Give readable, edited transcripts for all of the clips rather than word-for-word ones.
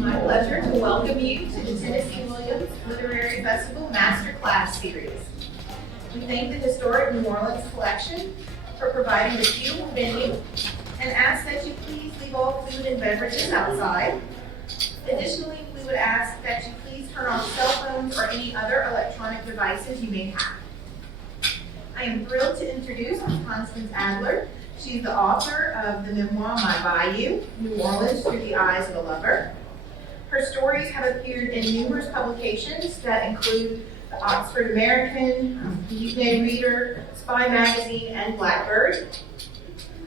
my pleasure to welcome you to the Tennessee Williams Literary Festival Masterclass Series. We thank the Historic New Orleans Collection for providing this beautiful venue and ask that you please leave all food and beverages outside. Additionally, we would ask that you please turn off cell phones or any other electronic devices you may have. I am thrilled to introduce Constance Adler. She's the author of the memoir My Bayou, New Orleans Through the Eyes of a Lover. Her stories have appeared in numerous publications that include the Oxford American, the UK Reader, Spy Magazine, and Blackbird.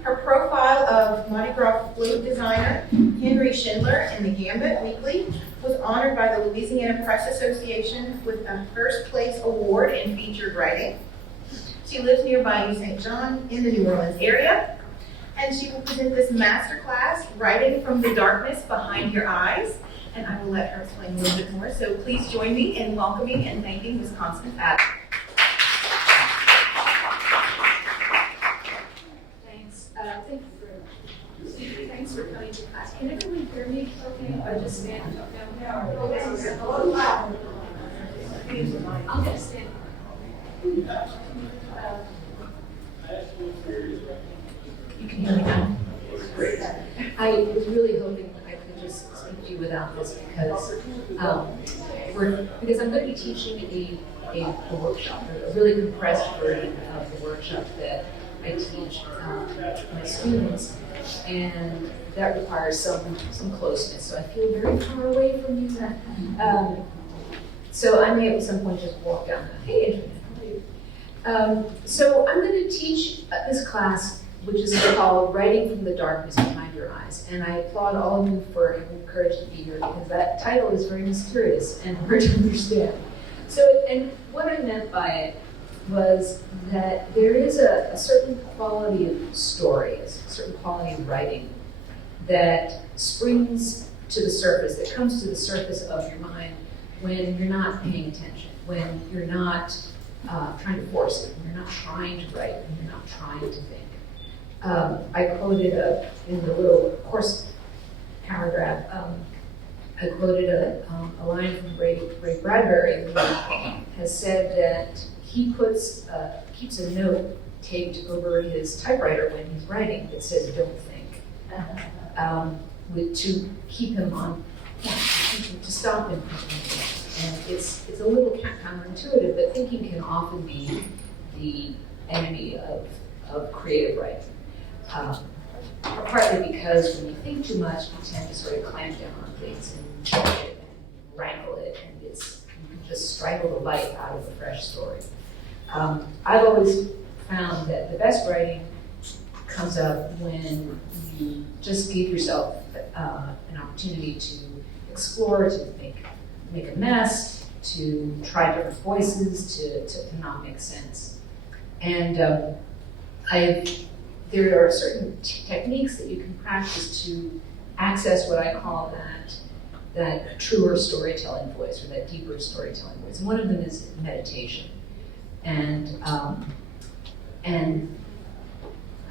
Her profile of Mardi Gras flute designer Henry Schindler in the Gambit Weekly was honored by the Louisiana Press Association with a first place award in featured writing. She lives near Bayou St. John in the New Orleans area, and she will present this masterclass, Writing from the Darkness Behind Your Eyes, and I will let her explain a little bit more. So please join me in welcoming and thanking Ms. Constance Adler. Thanks. Thank you very much. Thanks for coming to class. Can everyone hear me okay if I just stand up down there? I'm going to stand. You can hear me now. I was really hoping that I could just speak to you without this because I'm going to be teaching a workshop, a really compressed version of the workshop that I teach my students, and that requires some closeness. So I feel very far away from you. So I may at some point just walk down. Hey, so I'm going to teach this class, which is called Writing from the Darkness Behind Your Eyes. And I applaud all of you for having the courage to be here because that title is very mysterious and hard to understand. So, and what I meant by it was that there is a certain quality of story, a certain quality of writing that springs to the surface, that comes to the surface of your mind when you're not paying attention, when you're not trying to force it, when you're not trying to write, when you're not trying to think. I quoted in the little course paragraph, I quoted a line from Bradbury, who has said that he keeps a note taped over his typewriter when he's writing that says "Don't think," to keep him on point, to stop him from thinking. And it's a little counterintuitive, but thinking can often be the enemy of creative writing. Partly because when you think too much, you tend to sort of clamp down on things and judge it and wrangle it, and you can just strangle the life out of a fresh story. I've always found that the best writing comes up when you just give yourself an opportunity to explore, to make a mess, to try different voices, to not make sense. And there are certain techniques that you can practice to access what I call that truer storytelling voice, or that deeper storytelling voice. And one of them is meditation. And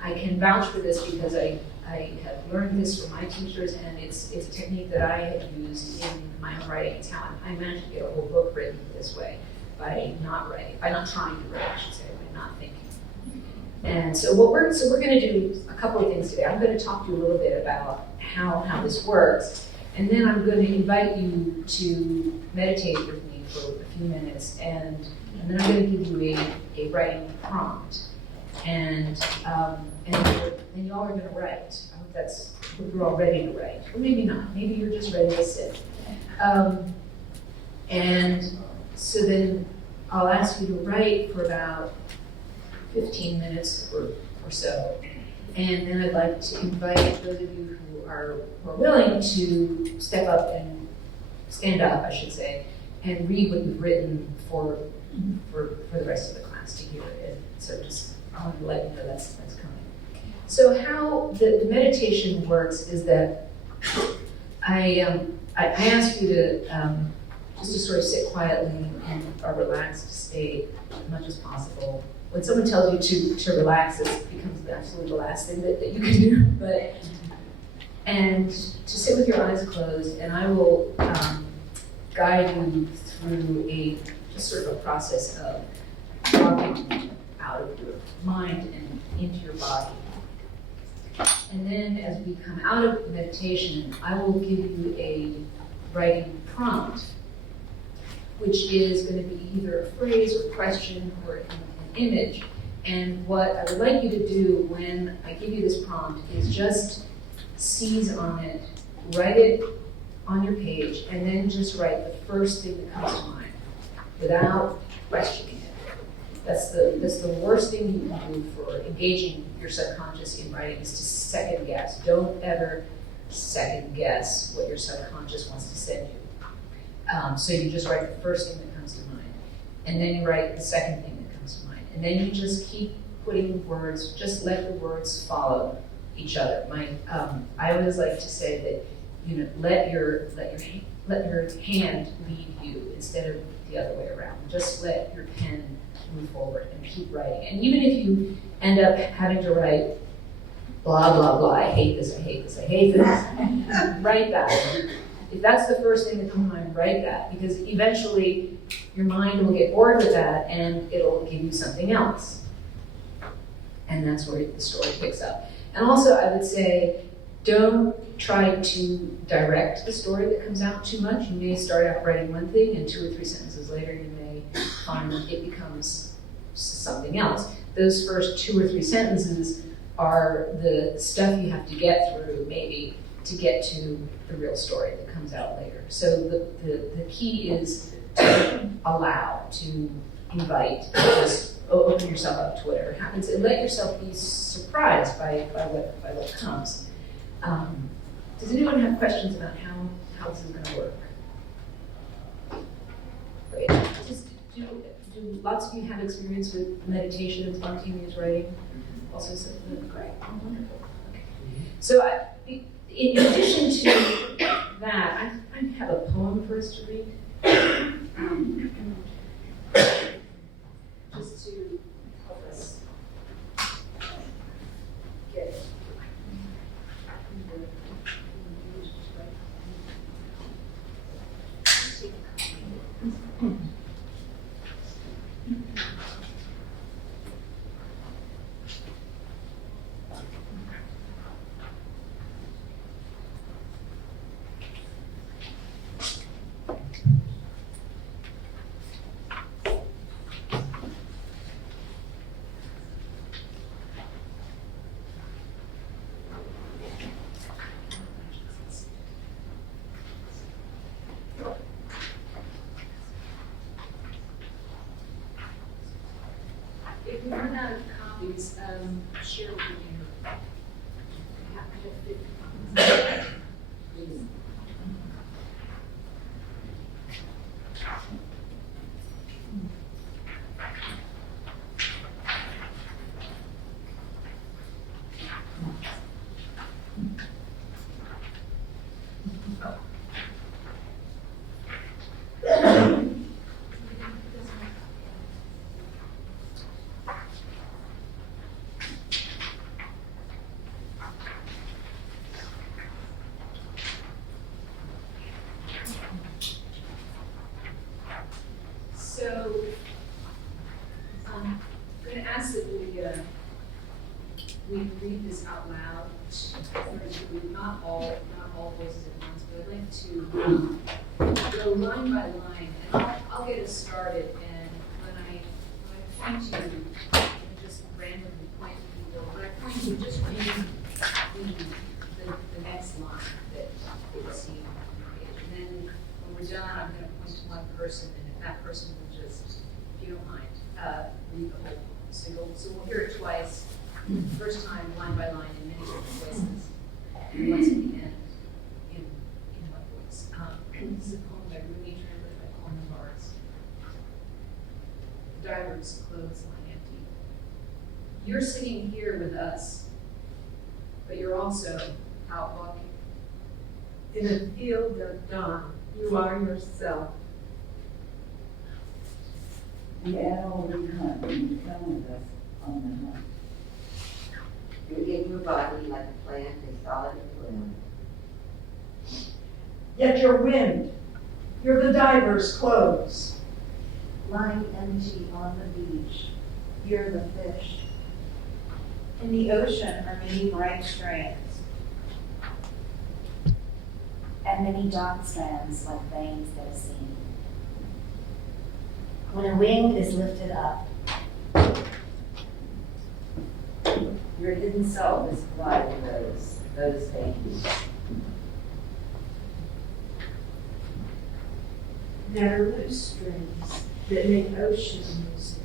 I can vouch for this because I have learned this from my teachers, and it's a technique that I have used in my own writing. It's how I managed to get a whole book written this way, by not trying to write, I should say, by not thinking. And so we're going to do a couple of things today. I'm going to talk to you a little bit about how this works, and then I'm going to invite you to meditate with me for a few minutes, and then I'm going to give you a writing prompt, and then you all are going to write. I hope you're all ready to write, or maybe not. Maybe you're just ready to sit. And so then I'll ask you to write for about 15 minutes or so. And then I'd like to invite those of you who are willing to stand up, I should say, and read what you've written for the rest of the class to hear it. So just I want to let you know that's coming. So how the meditation works is that I ask you to just to sort of sit quietly in a relaxed state as much as possible. When someone tells you to relax, it becomes absolutely the last thing that you can do. But And to sit with your eyes closed, and I will guide you through just sort of a process of walking out of your mind and into your body. And then as we come out of meditation, I will give you a writing prompt, which is going to be either a phrase or question or an image. And what I would like you to do when I give you this prompt is just seize on it, write it on your page, and then just write the first thing that comes to mind without questioning it. That's the worst thing you can do for engaging your subconscious in writing is to second guess. Don't ever second guess what your subconscious wants to send you. So you just write the first thing that comes to mind, and then you write the second thing that comes to mind, and then you just keep putting words. Just let the words follow each other. I always like to say that let your hand lead you instead of the other way around. Just let your pen move forward and keep writing. And even if you end up having to write blah, blah, blah, I hate this, I hate this, I hate this, write that. If that's the first thing that comes to mind, write that, because eventually your mind will get bored with that and it'll give you something else. And that's where the story picks up. And also I would say, don't try to direct the story that comes out too much. You may start out writing one thing and 2 or 3 sentences later you may find that it becomes something else. Those first 2 or 3 sentences are the stuff you have to get through maybe to get to the real story that comes out later. So the key is to allow, to invite, just open yourself up to whatever happens and let yourself be surprised by what comes. Does anyone have questions about how this is going to work? Great. Just do lots of you have experience with meditation and spontaneous writing? Also, so great. Oh, wonderful. Okay. So, in addition to that, I have a poem for us to read. Just to help us get it. If we run out of copies, share with me. I have 50 copies. So, I'm going to ask that we read this out loud. Not all voices at once, but I'd like to go line by line, and I'll get us started. And when I point to you, I just randomly point to people. When I point to you, just read the next line that you see on the page. And then when we're done, I'm going to point to one person, and if that person will just, if you don't mind, read the whole single. So we'll hear it twice. First time, line by line, in many different voices. And once at the end, in one voice. This is a poem by Rumi, translated by Paul Navarez. The driver's clothes lie empty. You're sitting here with us, but you're also out walking. In a field of dawn, you are yourself. The animal we hunt when you come with us on the hunt. You're in your body like a plant, a solid limb, yet you're wind. You're the diver's clothes. Lying empty on the beach, you're the fish. In the ocean are many bright strands. And many dark strands like veins that are seen. When a wing is lifted up, Your hidden self is gliding those veins. Never loose strings that make ocean music.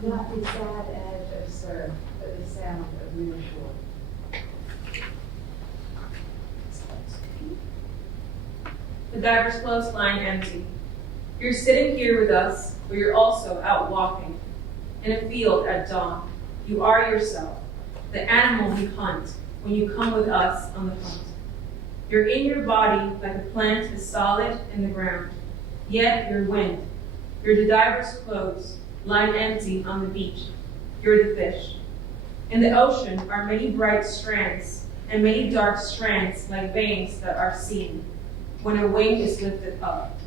Not the sad edge of surf, but the sound of near shore. The diver's clothes lying empty. You're sitting here with us, but you're also out walking. In a field at dawn, you are yourself, the animal we hunt when you come with us on the hunt. You're in your body like a plant is solid in the ground, yet you're wind. You're the diver's clothes lying empty on the beach. You're the fish. In the ocean are many bright strands and many dark strands like veins that are seen when a wing is lifted up.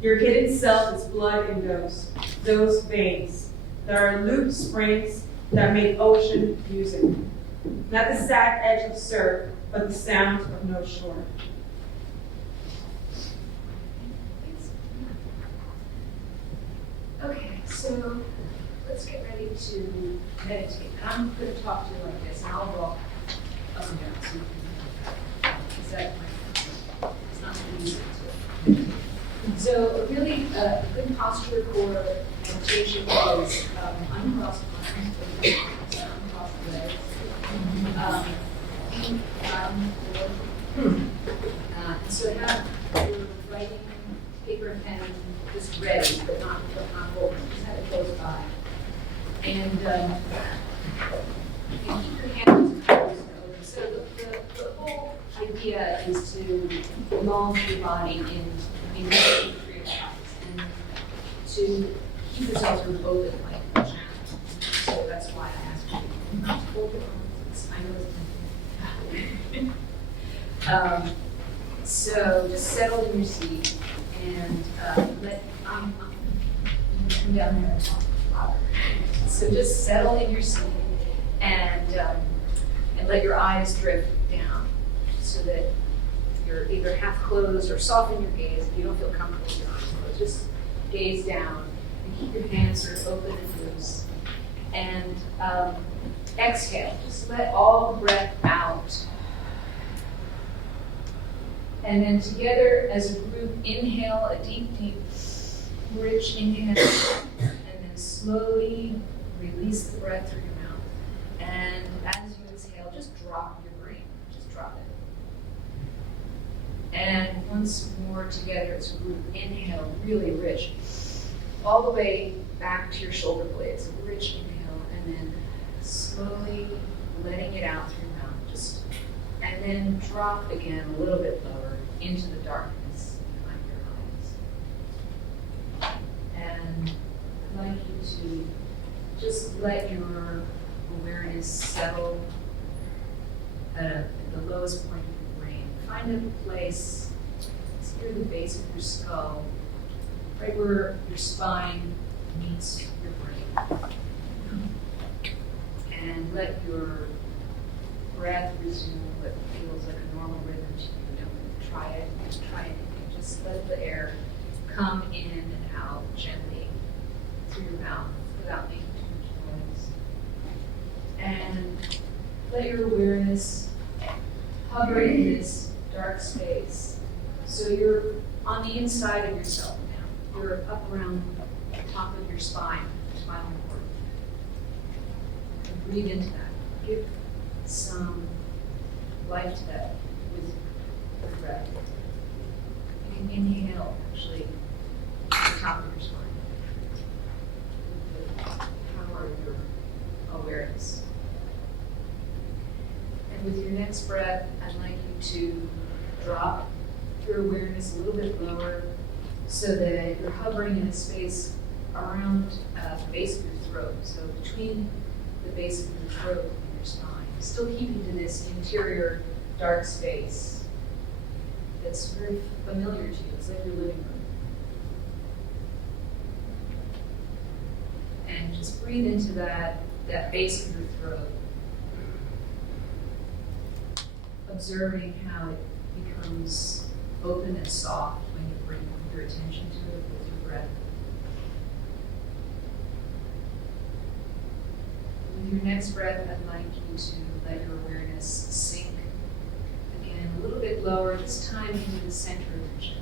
Your hidden self is blood in those veins. There are loop springs that make ocean music. Not the sad edge of surf, but the sound of no shore. Okay, so let's get ready to meditate. And I'm going to talk to you like this, and I'll walk up and down so you can is that it's not too easy to. So really a good posture for meditation is uncrossed arms, uncrossed legs, feet out on the floor. So have your writing paper and pen just ready, but not holding. Just have it close by. And you keep your hands closed and open. So the whole idea is to launch your body in through your eyes and to keep yourself sort of open like a channel. So that's why I asked you not to hold your arms. I know it's so just settle in your seat and let I'm come down there and talk louder. So just settle in your seat and let your eyes drift down so that you're either half closed or soften your gaze. If you don't feel comfortable with your eyes closed, just gaze down and keep your hands sort of open and loose. And exhale, just let all the breath out. And then together as a group, inhale a deep, deep, rich inhale, and then slowly release the breath through your mouth. And as you exhale, just drop your brain, just drop it. And once more together as a group, inhale, really rich, all the way back to your shoulder blades, a rich inhale, and then slowly letting it out through your mouth, and then drop again a little bit lower into the darkness behind your eyes. And I'd like you to just let your awareness settle at the lowest point of your brain. Find a place near the base of your skull, right where your spine meets your brain. And let your breath resume what feels like a normal rhythm to you. Don't try anything. Just let the air come in and out gently through your mouth without making too much noise. And let your awareness hover in this dark space. So you're on the inside of yourself now. You're up around the top of your spine, spinal cord. And breathe into that. Give some life to that with your breath. You can inhale, actually, at the top of your spine. With the power of your awareness. And with your next breath, I'd like you to drop your awareness a little bit lower so that you're hovering in a space around the base of your throat. So between the base of your throat and your spine. Still keeping to this interior dark space that's very familiar to you. It's like your living room. And just breathe into that base of your throat, observing how it becomes open and soft when you bring your attention to it with your breath. With your next breath, I'd like you to let your awareness sink again a little bit lower, this time into the center of your chest.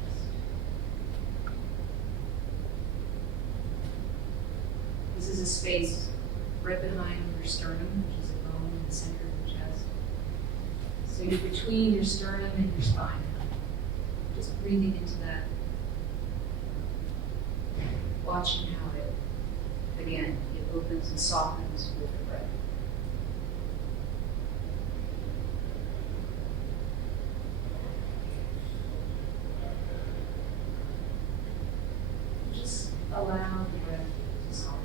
This is a space right behind your sternum, which is a bone in the center of your chest. So you're between your sternum and your spine. Just breathing into that. Watching how it, again, it opens and softens with your breath. Just allow the breath to soften.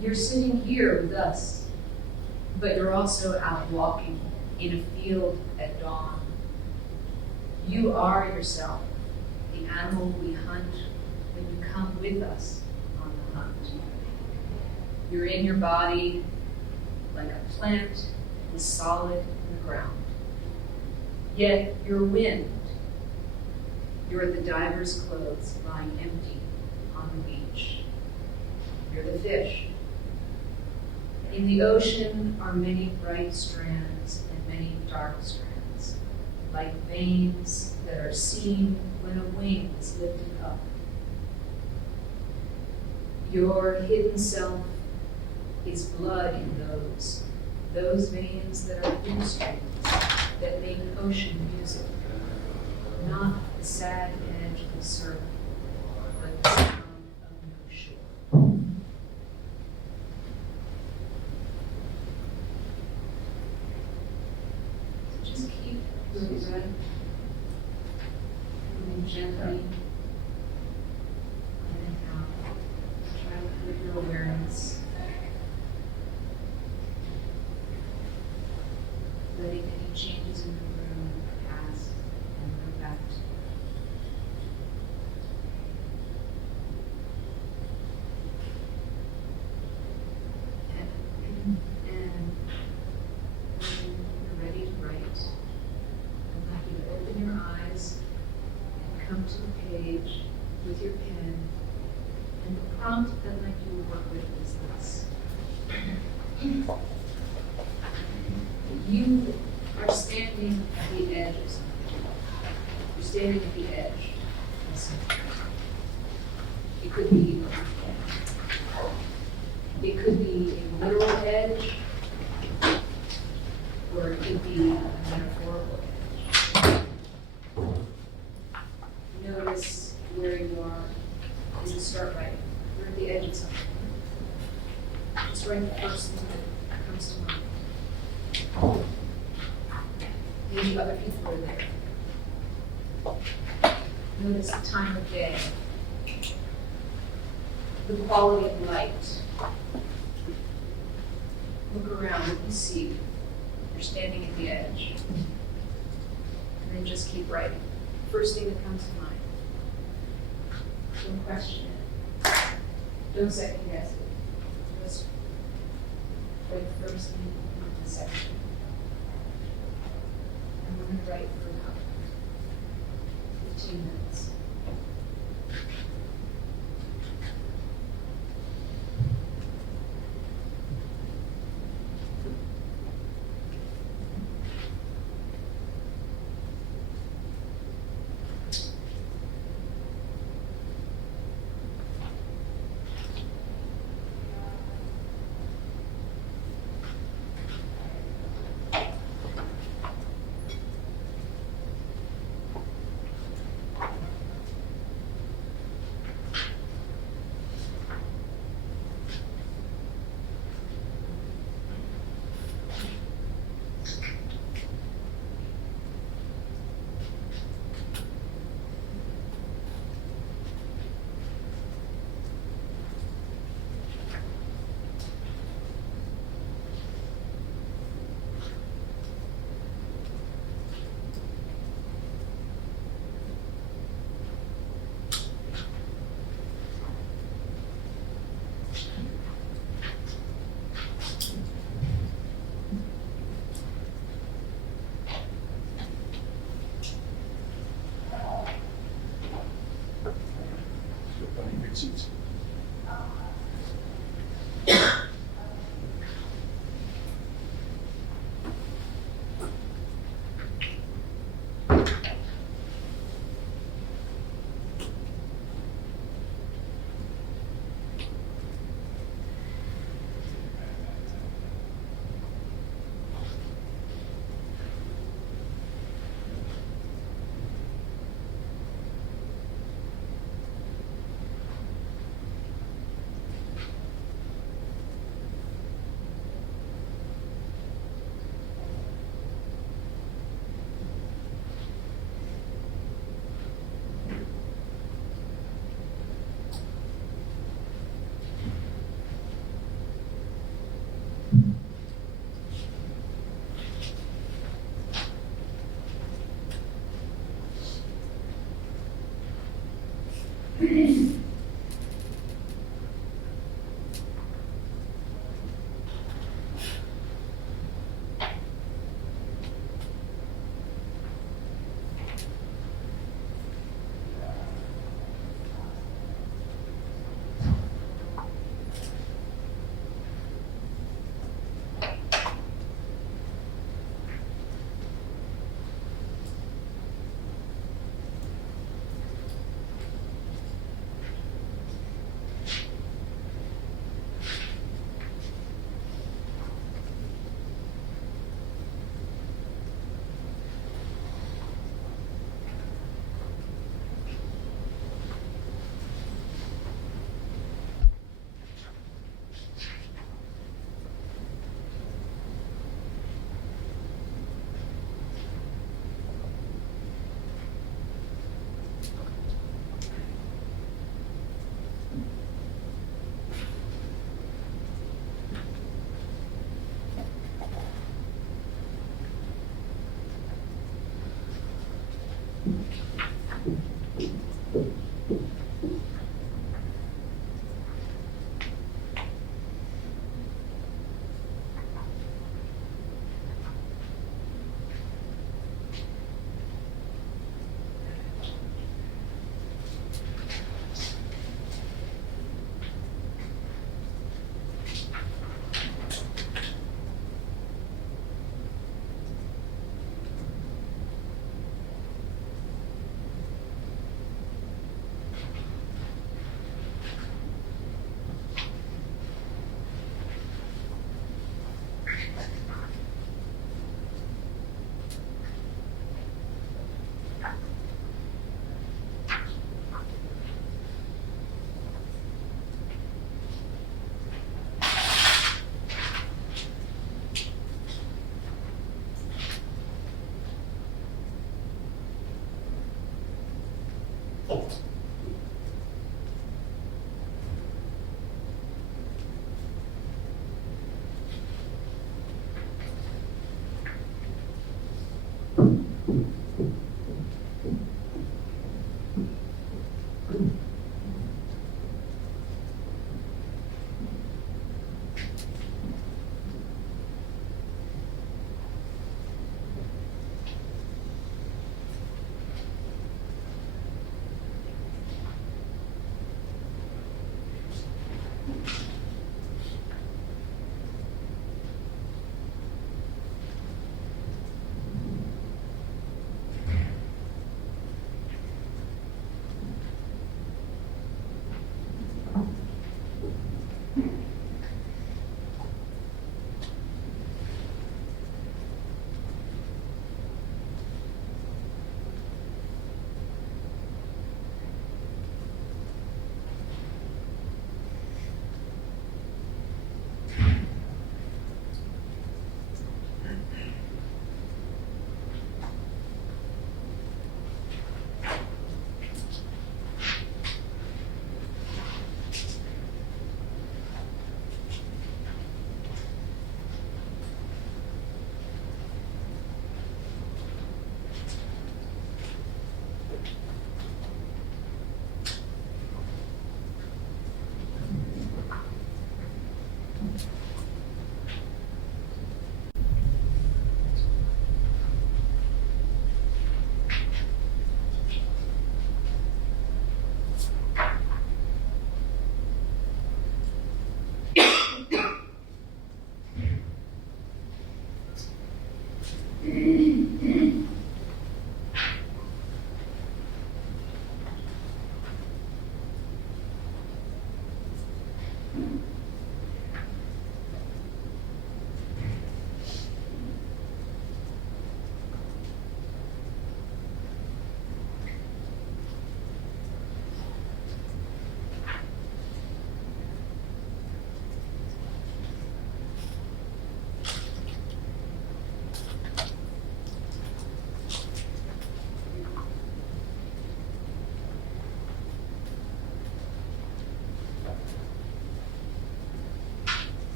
You're sitting here with us, but you're also out walking in a field at dawn. You are yourself, the animal we hunt when you come with us on the hunt. You're in your body like a plant is solid in the ground. Yet you're wind. You're the diver's clothes lying empty on the beach. You're the fish. In the ocean are many bright strands and many dark strands, like veins that are seen when a wing is lifted up. Your hidden self is blood in those veins that are dew streams that make ocean music, not the sad edge of the surf, but the sound of no shore. So just keep your breath moving gently in and out. Try to put your awareness, letting any changes in the room pass and go back to and when you're ready to write, I'd like you to open your eyes and come to the page with your pen, and the prompt I'd like you to work with is this. You are standing at the edge of something. You're standing at the edge of something. It could be a literal edge, or it could be a metaphorical edge. Notice where you are as you start writing. You're at the edge of something. Just write the first thing that comes to mind. Maybe other people are there. Notice the time of day, the quality of light. Look around, what you see. You're standing at the edge. And then just keep writing. First thing that comes to mind. Don't question it. Don't second guess it. Just write the first thing and the second. And we're going to write for about 15 minutes.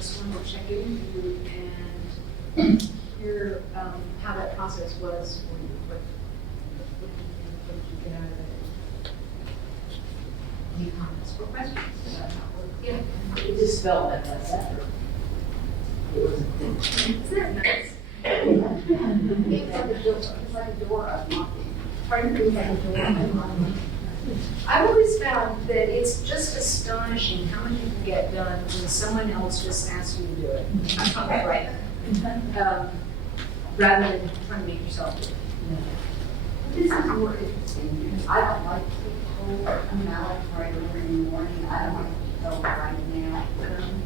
just wanted to check in with you and hear how that process was for you. What did you get out of it? Any comments or questions about how it worked? Yeah. It just felt like a separate. It was a thing. Isn't that nice? It's like a door unlocking. Pardon me, like a door unlocking. I've always found that it's just astonishing how much you can get done when someone else just asks you to do it. Right. Rather than trying to make yourself do it. This is more interesting because I don't like to be told, I mean, I like to write early in the morning, I don't like to be told right now.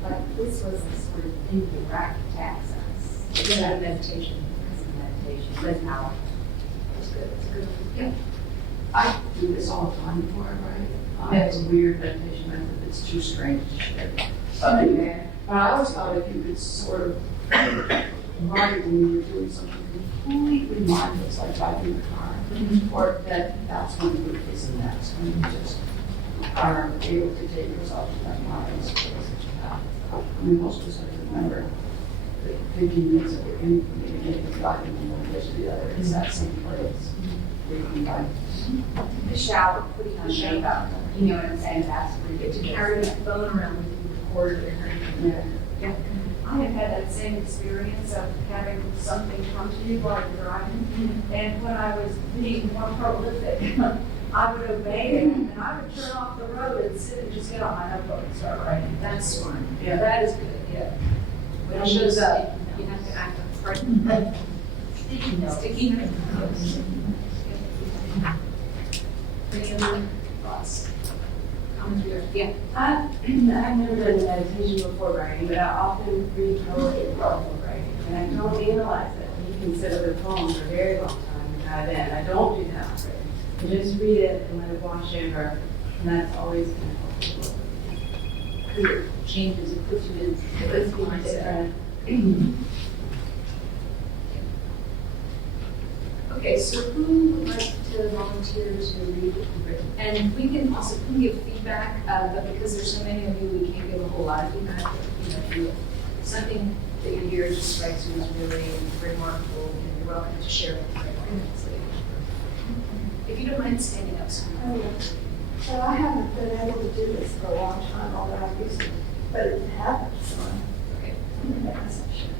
But this was the sort of thing that rack attacks us. It's a meditation. Because of meditation, but now. It's good. It's good. Yeah. I do this all the time before I write. It's a weird meditation method. It's too strange to share. But I always thought if you could sort of write when you were doing something completely mindless, like driving the car, or that's when you would listen next, when you just are able to take yourself to that mindless place that you have. I mean, most of us I remember the 15 minutes of beginning from the beginning of driving from one place to the other. It's that same place. Where you can write. The shower, putting on makeup, you know what I'm saying, that's where you Get to carry that phone around with you, record it, and Yeah. yeah. I have had that same experience of having something come to me while you're driving. And when I was being more prolific, I would obey it and I would turn off the road and sit and just get on my notebook and start writing. That's smart. Yeah. That is good, yeah. When it shows up, you have to act on it. Sticky notes. Sticky notes. Any other thoughts? Comments? Yeah. I've never done meditation before writing, but I often read poetry before writing, and I don't analyze it. You can sit with a poem for a very long time and dive in. I don't do that with writing. I just read it and let it wash over, and that's always kind of helpful. Because it changes, it puts you in It puts me mindset. different. Okay, so who would like to volunteer to read what you've written? And we can also give feedback, but because there's so many of you, we can't give a whole lot of feedback. But, if you something that you hear just strikes you as really remarkable, you're welcome to share it with everyone. If you don't mind standing up, so So I haven't been able to do this for a long time, although I used to, but it happened, so okay. I'm going to make myself sure.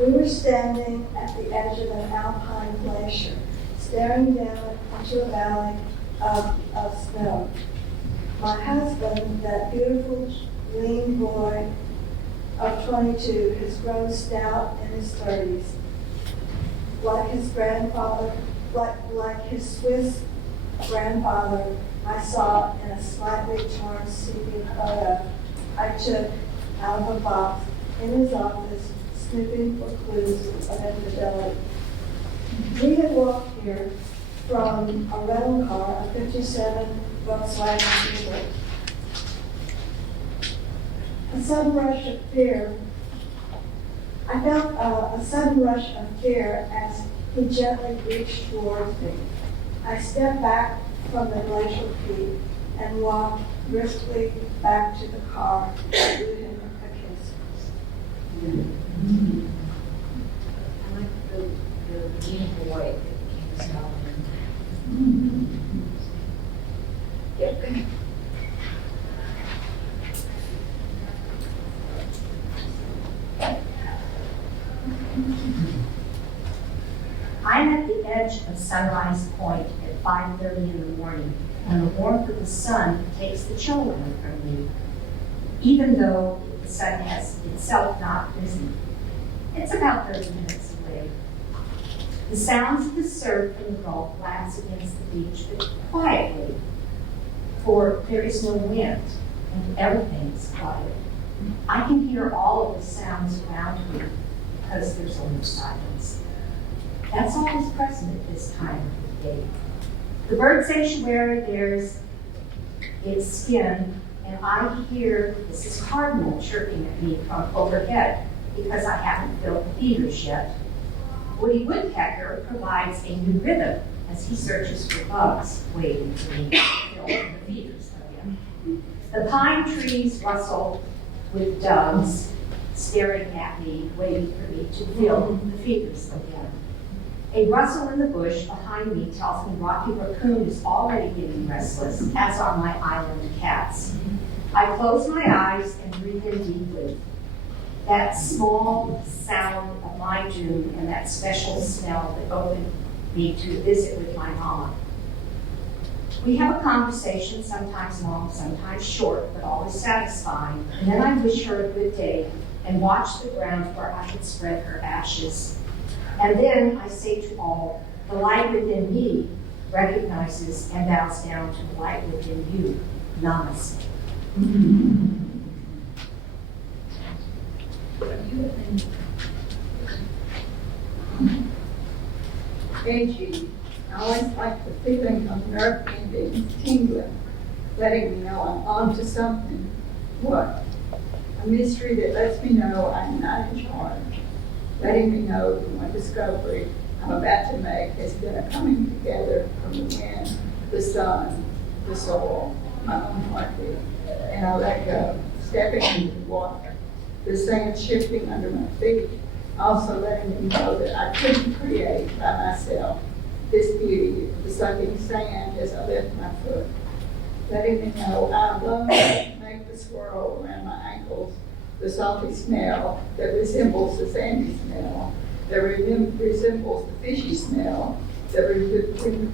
We were standing at the edge of an alpine glacier, staring down into a valley of snow. My husband, that beautiful, lean boy of 22, has grown stout in his 30s. Like his grandfather, like his Swiss grandfather, I saw in a slightly torn sleeping photo I took out of a box in his office, snooping for clues of infidelity. We had walked here from a rental car, a 57 Volkswagen Beetle. A sudden rush of fear. I felt a sudden rush of fear as he gently reached towards me. I stepped back from the glacial peak and walked briskly back to the car and blew him a kiss. I like the lean boy that became Solomon. Yeah, go ahead. I'm at the edge of Sunrise Point at 5:30 in the morning, and the warmth of the sun takes the chill away from me, even though the sun has itself not risen. It's about 30 minutes away. The sounds of the surf in the Gulf laps against the beach, but quietly, for there is no wind, and everything is quiet. I can hear all of the sounds around me because there's only silence. That's always present at this time of the day. The bird sanctuary bears its skin, and I hear Mrs. Cardinal chirping at me from overhead because I haven't filled the feeders yet. Woody Woodpecker provides a new rhythm as he searches for bugs waiting for me to fill the feeders again. The pine trees rustle with doves, staring at me, waiting for me to feel the fevers again. A rustle in the bush behind me tells me Rocky Raccoon is already getting restless, as are my island cats. I close my eyes and breathe in deeply. That small sound of my June and that special smell that opened me to visit with my mama. We have a conversation, sometimes long, sometimes short, but always satisfying, and then I wish her a good day and watch the ground where I could spread her ashes. And then I say to all, the light within me recognizes and bows down to the light within you. Namaste. AG, I always like the feeling of nerve endings tingling, letting me know I'm on to something. What? A mystery that lets me know I'm not in charge, letting me know that my discovery I'm about to make has been a coming together from the wind, the sun, the soul, my own heartbeat, and I let go, stepping into the water, the sand shifting under my feet, also letting me know that I couldn't create by myself this beauty of the sucking sand as I lift my foot, letting me know I alone make the swirl around my ankles, the salty smell that resembles the sandy smell, that resembles the fishy smell, that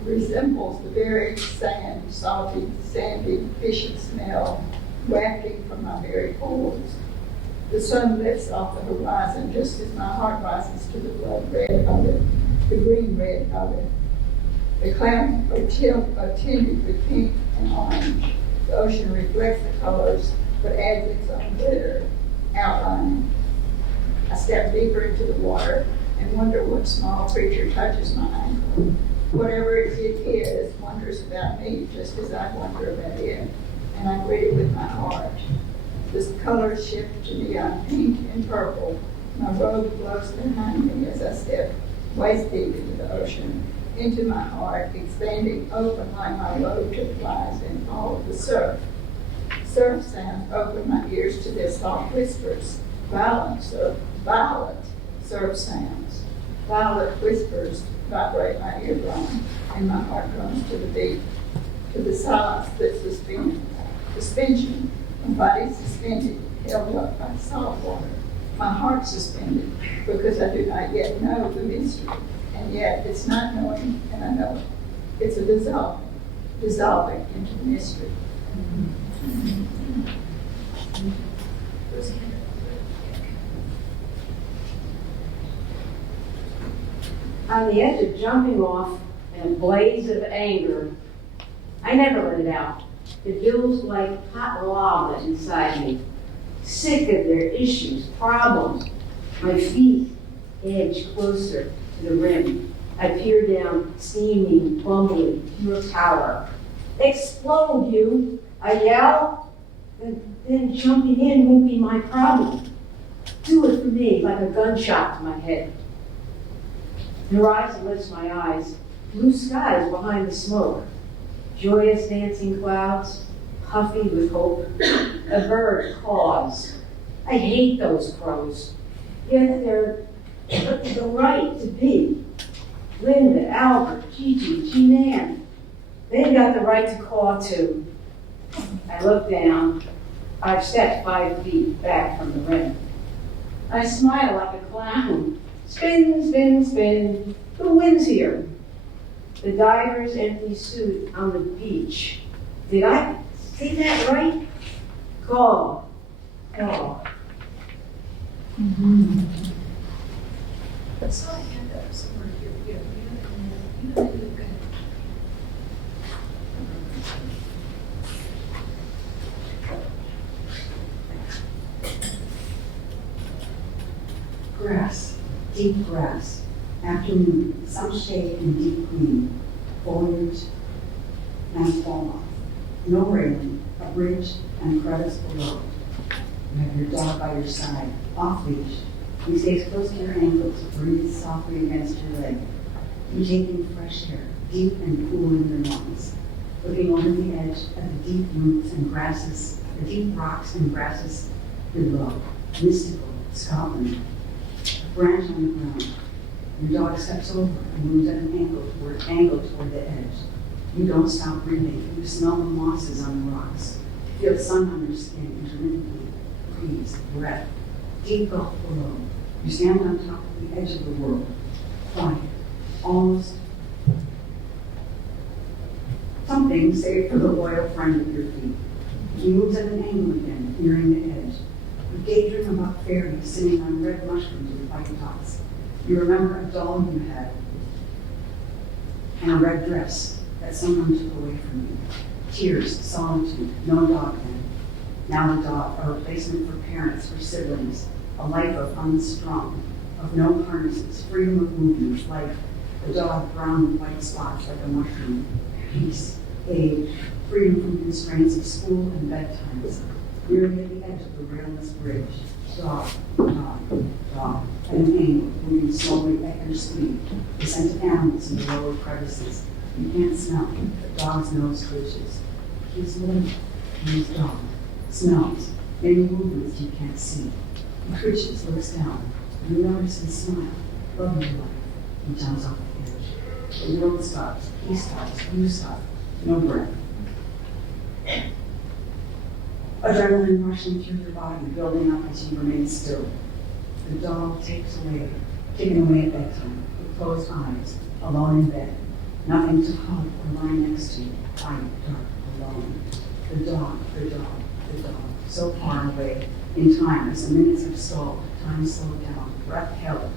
resembles the very sand, salty, sandy, fishy smell wafting from my very pores. The sun lifts off the horizon just as my heart rises to the blood red of it, the green red of it. The clouds are tinted with pink and orange. The ocean reflects the colors, but adds its own glitter, outlining. I step deeper into the water and wonder what small creature touches my ankle. Whatever it is wonders about me just as I wonder about it, and I greet it with my heart. The colors shift to neon pink and purple. My robe floats behind me as I step waist deep into the ocean, into my heart, expanding open like my robe to flies in all of the surf. Surf sounds open my ears to their soft whispers. Violent surf sounds. Violet whispers vibrate my eardrum, and my heart drums to the beat, to the silence that suspension. My body suspended, held up by salt water. My heart suspended, because I do not yet know the mystery, and yet it's not knowing, and I know it. It's a dissolving into the mystery. On the edge of jumping off in a blaze of anger, I never let it out. It builds like hot lava inside me. Sick of their issues, problems. My feet edge closer to the rim. I peer down steaming, bumbling, pure power. Explode, you! I yell. Then jumping in won't be my problem. Do it for me, like a gunshot to my head. The horizon lifts my eyes. Blue skies behind the smoke. Joyous dancing clouds, puffy with hope. A bird caws. I hate those crows. Yet they're the right to be. Linda, Albert, Gigi, G-Man. They've got the right to caw too. I look down. I've stepped 5 feet back from the rim. I smile like a clown. Spin, spin, spin. Who wins here? The diver's empty suit on the beach. Did I say that right? Caw. Caw. I saw a hand up somewhere here. You know, you're good. Grass, deep grass, afternoon, some shade and deep green, foliage and fall off. No railing, a bridge and crevice below. You have your dog by your side, off leash. He stays close to your ankles, breathes softly against your leg. You take in fresh air, deep and cool in your lungs, looking over the edge at the deep roots and grasses, the deep rocks and grasses below, mystical Scotland. A branch on the ground. Your dog steps over and moves at an angle toward the edge. You don't stop breathing. You smell the mosses on the rocks. Feel the sun on your skin intermittently. Breeze, breath. Deep gulf below. You stand on top of the edge of the world. Quiet. Almost something save for the loyal friend at your feet. He moves at an angle again, nearing the edge. You daydream about fairies sitting on red mushrooms with white dots. You remember a doll you had and a red dress that someone took away from you. Tears, solitude, no dog then. Now the dog, a replacement for parents, for siblings, a life of unstrung, of no harnesses, freedom of movement, life. The dog brown with white spots like a mushroom. Peace, age, freedom from constraints of school and bedtimes. Nearly at the edge of the railless bridge. Dog, dog, dog, at an angle, moving slowly at your speed. The scent of animals in the lower crevices. You can't smell. The dog's nose twitches. He's little. He's dog. Smells. Many movements you can't see. He twitches, looks down. You notice his smile. Love your life. He jumps off the edge. The world stops. He stops. You stop. No breath. Adrenaline rushing through your body, building up as you remain still. The dog taken away at bedtime, with closed eyes, alone in bed. Nothing to hug or lie next to, quiet, dark, alone. The dog, the dog, the dog, so far away. In time, as the minutes have stalled, time slowed down, breath held.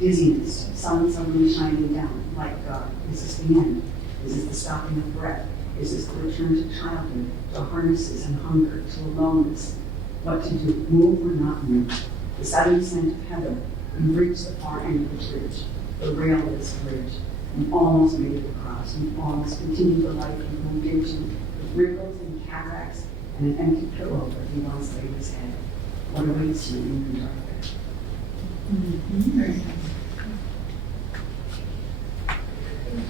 Dizziness, sun suddenly shining down, like God. Is this the end? Is this the stopping of breath? Is this the return to childhood, to harnesses and hunger, to aloneness? What to do, move or not move? The sudden scent of heather, you reached the far end of the bridge, the rail of this bridge. You almost made it across. You almost continued the life you moved into, with wrinkles and cataracts and an empty pillow where he once laid his head. What awaits you in your dark bed?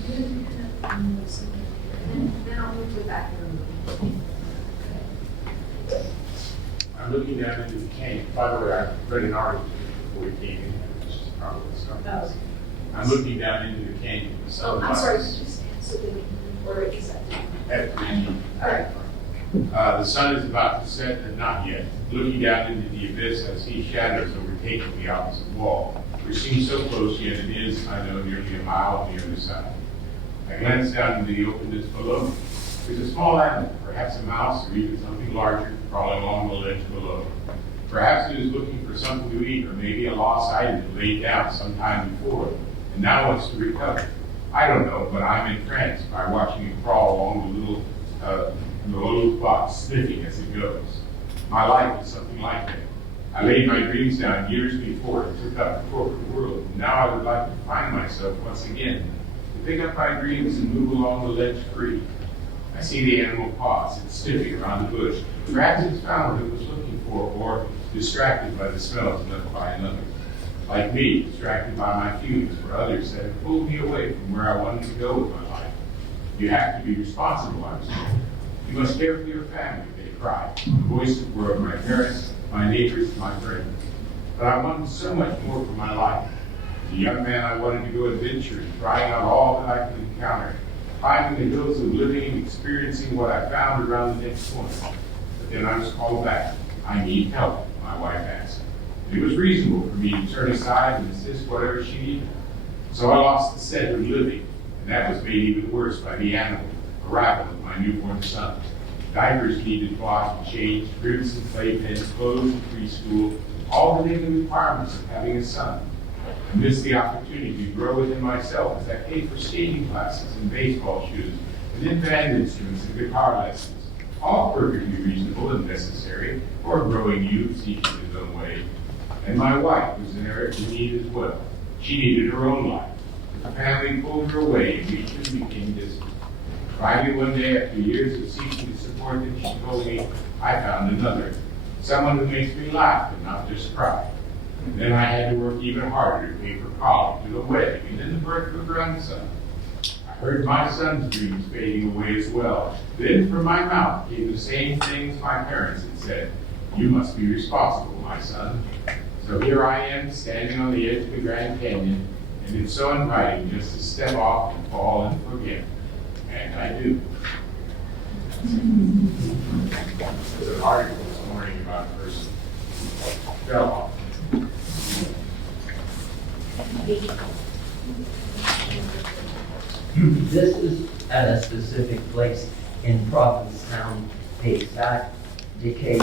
Very nice. Then I'll move it back to the movie. I'm looking down into the canyon. By the way, I read an article before we came in, which is probably something. I'm looking down into the canyon. Oh, I'm sorry, could you stand so that we can, or is that? At the canyon. All right. The sun is about to set, and not yet. Looking down into the abyss, I see shadows overtaking the opposite wall, which seems so close, yet it is, I know, nearly a mile on the other side. I glance down into the openness below. There's a small animal, perhaps a mouse or even something larger, crawling along the ledge below. Perhaps it is looking for something to eat, or maybe a lost item laid down sometime before, and now wants to recover. I don't know, but I'm entranced by watching it crawl along the little spot, sniffing as it goes. My life is something like that. I laid my dreams down years before and took up the corporate world, and now I would like to find myself once again, to pick up my dreams and move along the ledge free. I see the animal pause. It's sniffing around the bush. Perhaps it's found what it was looking for, or distracted by the smells left by another. Like me, distracted by my feelings for others that have pulled me away from where I wanted to go with my life. You have to be responsible, I was told. You must care for your family, they cried. The voices were of my parents, my neighbors, my friends. But I wanted so much more for my life. As a young man, I wanted to go adventuring, trying out all that I could encounter, climbing the hills of living and experiencing what I found around the next corner. But then I was called back. I need help, my wife asked. It was reasonable for me to turn aside and assist whatever she needed. So I lost the scent of living, and that was made even worse by the arrival of my newborn son. Diapers needed washed and changed, ribs and playpens, clothes and preschool, all the daily requirements of having a son. I missed the opportunity to grow within myself as I paid for skating classes and baseball shoes, and then band instruments and guitar lessons, all perfectly reasonable and necessary for a growing youth seeking his own way. And my wife was an inherent need as well. She needed her own life. The family pulled her away and we two became distant. Finally, one day, after years of seeking the support that she told me, I found another. Someone who makes me laugh and not just cry. And then I had to work even harder to pay for college and a wedding and then the birth of a grandson. I heard my son's dreams fading away as well. Then from my mouth came the same things my parents had said. You must be responsible, my son. So here I am, standing on the edge of the Grand Canyon, and it's so inviting just to step off and fall and forget. And I do. There's an article this morning about a person who fell off. This is at a specific place in Provincetown, a exact decade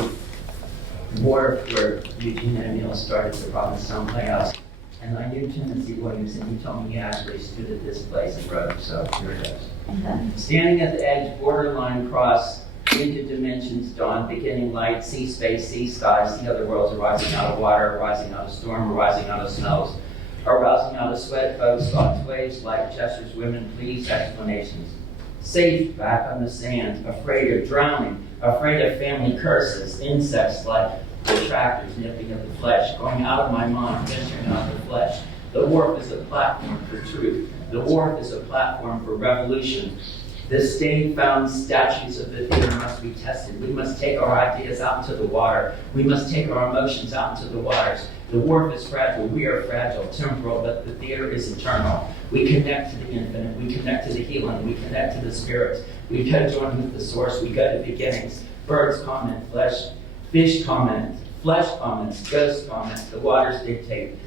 wharf where Eugene O'Neill started the Provincetown Playhouse. And I knew Tennessee Williams, and he told me he actually stood at this place and wrote, so here it is. Standing at the edge, borderline cross, into dimensions, dawn, beginning light, see space, see sky, see other worlds arising out of water, arising out of storm, arising out of snows, arousing out of sweat, boats, thoughts, waves, light gestures, women, pleas, explanations. Safe back on the sand, afraid of drowning, afraid of family curses, insects like detractors nipping at the flesh, going out of my mind, venturing out of the flesh. The wharf is a platform for truth. The wharf is a platform for revolution. The state-found statues of the theater must be tested. We must take our ideas out into the water. We must take our emotions out into the waters. The wharf is fragile. We are fragile, temporal, but the theater is eternal. We connect to the infinite. We connect to the healing. We connect to the spirits. We co-join with the source. We go to beginnings. Birds comment, fish comment, flesh comments, ghost comments. The waters dictate.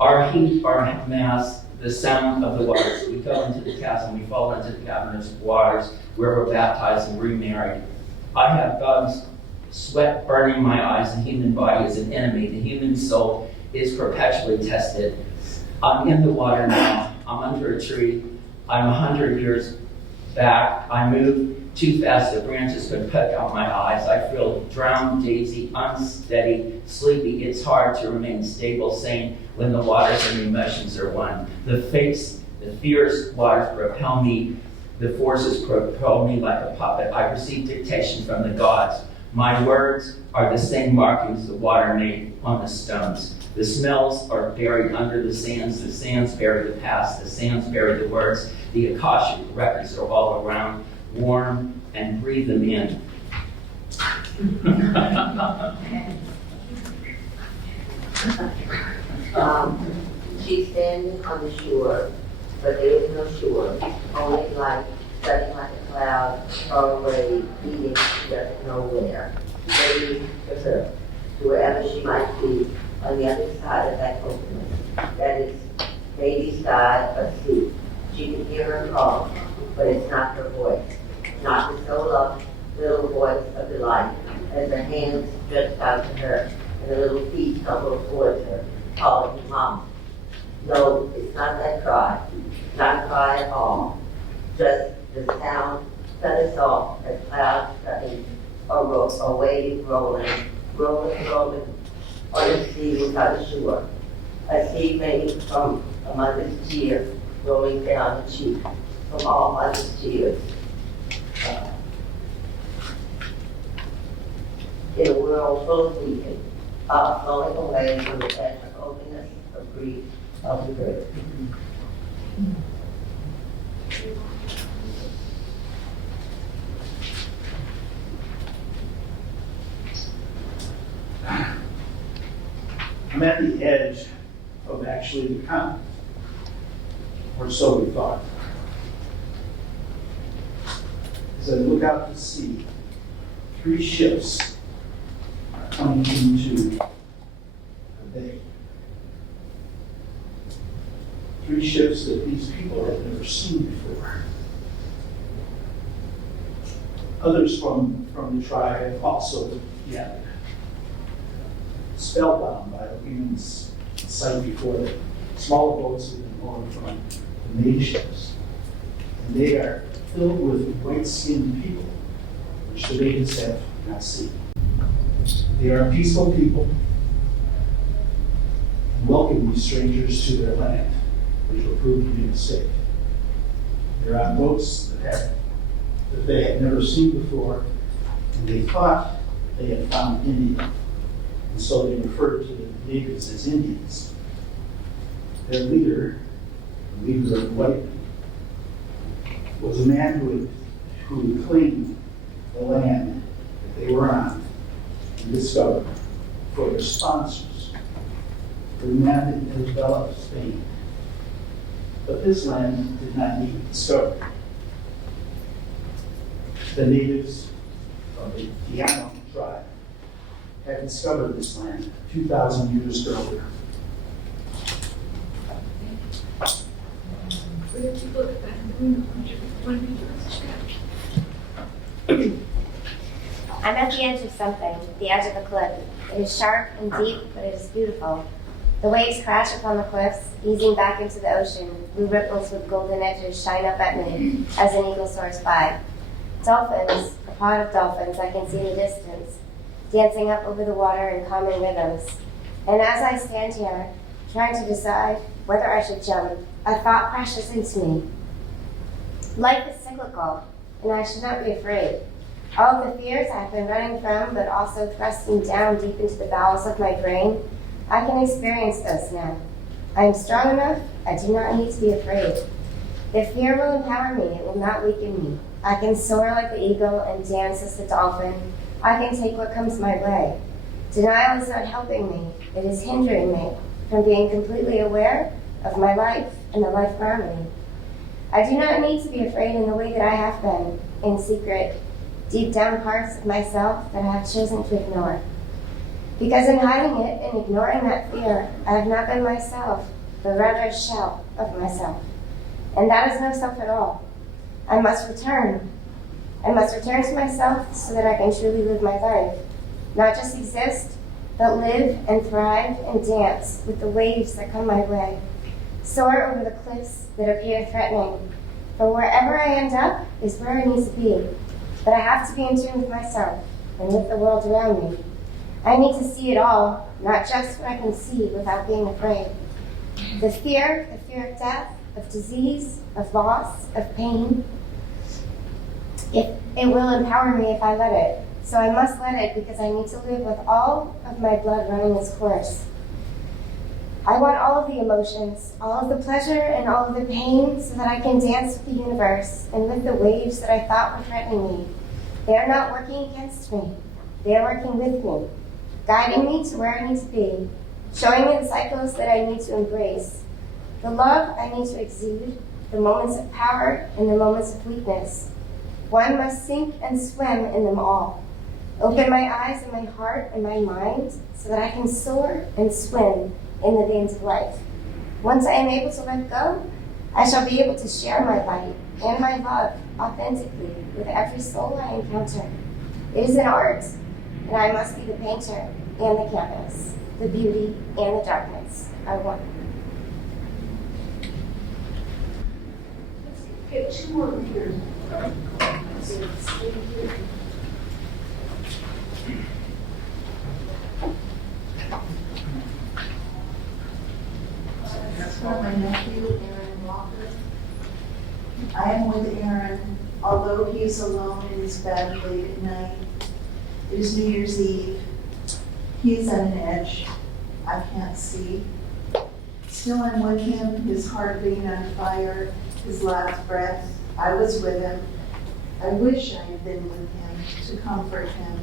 Our heat, our mass, the sound of the waters. We go into the chasm. We fall into the cavernous waters where we're baptized and remarried. I have God's sweat burning my eyes. The human body is an enemy. The human soul is perpetually tested. I'm in the water now. I'm under a tree. I'm 100 years back. I move too fast. The branches could poke out my eyes. I feel drowned, daisy, unsteady, sleepy. It's hard to remain stable, sane when the waters and emotions are one. The fierce waters propel me. The forces propel me like a puppet. I receive dictation from the gods. My words are the same markings the water made on the stones. The smells are buried under the sands bury the past, the sands bury the words. The Akashic records are all around, warm, and breathe them in. She's standing on the shore, but there is no shore, only light, setting like a cloud, far away, leading she doesn't know where. Maybe to her, to wherever she might be, on the other side of that openness. That is, maybe sky or sea. She can hear her call, but it's not her voice. Not the solo little voice of delight, as her hands stretched out to her, and the little feet tumble towards her, calling her mom. No, it's not that cry. Not a cry at all. Just the sound cut us off as clouds cutting or waves rolling on a sea without a shore. A sea made from a mother's tear rolling down the cheek, from all mother's tears. In a world full of weeping, flowing away from the edge of openness, of grief, of the grave. I'm at the edge of actually the continent, or so we thought. As I look out to sea, 3 ships are coming into the bay. 3 ships that these people have never seen before. Others from the tribe have also gathered, spellbound by the women's sight before them. Smaller boats have been going from the main ships, and they are filled with white-skinned people, which the natives have not seen. They are peaceful people and welcome these strangers to their land, which will prove to be a mistake. They're on boats that they had never seen before, and they thought they had found India, and so they referred to the natives as Indians. Their leader, the leader of the white men, was a man who claimed the land that they were on and discovered for their sponsors the land in Isabella, Spain. But this land did not need discovery. The natives of the Tiano tribe had discovered this land 2,000 years earlier. I'm at the edge of something, the edge of a cliff. It is sharp and deep, but it is beautiful. The waves crash upon the cliffs, easing back into the ocean. Blue ripples with golden edges shine up at me as an eagle soars by. Dolphins, a pod of dolphins I can see in the distance, dancing up over the water in common rhythms. And as I stand here, trying to decide whether I should jump, a thought crashes into me. Life is cyclical, and I should not be afraid. All of the fears I have been running from, but also thrusting down deep into the bowels of my brain, I can experience those now. I am strong enough, I do not need to be afraid. If fear will empower me, it will not weaken me. I can soar like the eagle and dance as the dolphin. I can take what comes my way. Denial is not helping me, it is hindering me from being completely aware of my life and the life around me. I do not need to be afraid in the way that I have been, in secret, deep down parts of myself that I have chosen to ignore. Because in hiding it and ignoring that fear, I have not been myself, but rather a shell of myself. And that is no self at all. I must return. I must return to myself so that I can truly live my life. Not just exist, but live and thrive and dance with the waves that come my way. Soar over the cliffs that appear threatening. For wherever I end up is where I need to be. But I have to be in tune with myself and with the world around me. I need to see it all, not just what I can see without being afraid. The fear of death, of disease, of loss, of pain, it will empower me if I let it. So I must let it because I need to live with all of my blood running its course. I want all of the emotions, all of the pleasure and all of the pain so that I can dance with the universe and with the waves that I thought were threatening me. They are not working against me. They are working with me, guiding me to where I need to be, showing me the cycles that I need to embrace, the love I need to exude, the moments of power and the moments of weakness. One must sink and swim in them all. Open my eyes and my heart and my mind so that I can soar and swim in the veins of life. Once I am able to let go, I shall be able to share my light and my love authentically with every soul I encounter. It is an art, and I must be the painter and the canvas, the beauty and the darkness are one. Let's get two more readers. For my nephew, Aaron Walker. I am with Aaron, although he is alone in his bed late at night. It is New Year's Eve. He is at an edge I can't see. Still I'm with him, his heart beating on fire, his last breath. I was with him. I wish I had been with him to comfort him,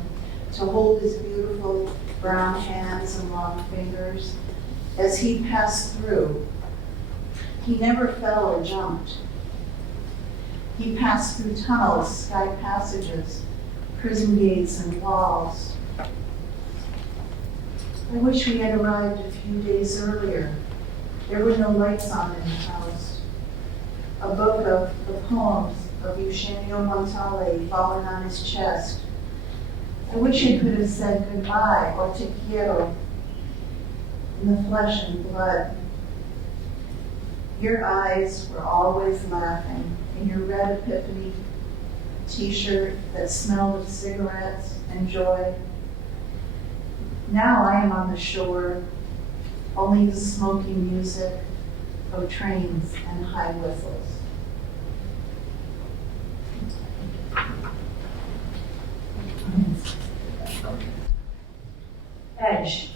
to hold his beautiful brown hands and long fingers as he passed through. He never fell or jumped. He passed through tunnels, sky passages, prison gates and walls. I wish we had arrived a few days earlier. There were no lights on in the house. A book of the poems of Eugenio Montale fallen on his chest. I wish it could have said goodbye or te quiero in the flesh and blood. Your eyes were always laughing in your red Epiphany t-shirt that smelled of cigarettes and joy. Now I am on the shore, only the smoky music of trains and high whistles. Edge,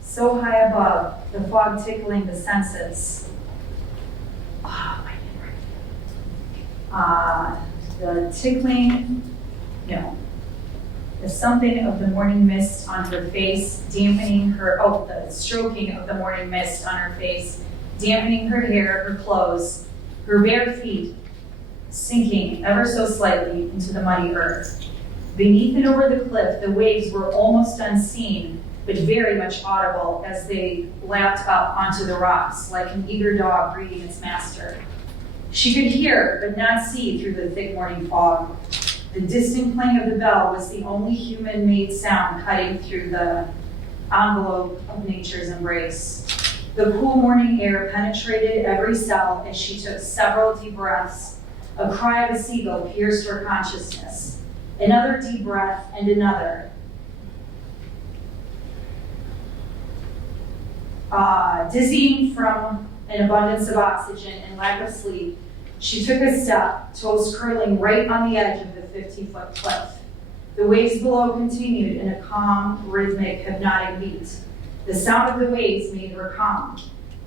so high above, the fog tickling the senses. The tickling, no. the something of the morning mist on her face, dampening the stroking of the morning mist on her face, dampening her hair, her clothes, her bare feet sinking ever so slightly into the muddy earth. Beneath and over the cliff, the waves were almost unseen, but very much audible as they lapped up onto the rocks, like an eager dog greeting its master. She could hear, but not see through the thick morning fog. The distant clang of the bell was the only human-made sound cutting through the envelope of nature's embrace. The cool morning air penetrated every cell as she took several deep breaths. A cry of a seagull pierced her consciousness. Another deep breath and another. Dizzying from an abundance of oxygen and lack of sleep, she took a step, toes curling right on the edge of the 50-foot cliff. The waves below continued in a calm, rhythmic, hypnotic beat. The sound of the waves made her calm,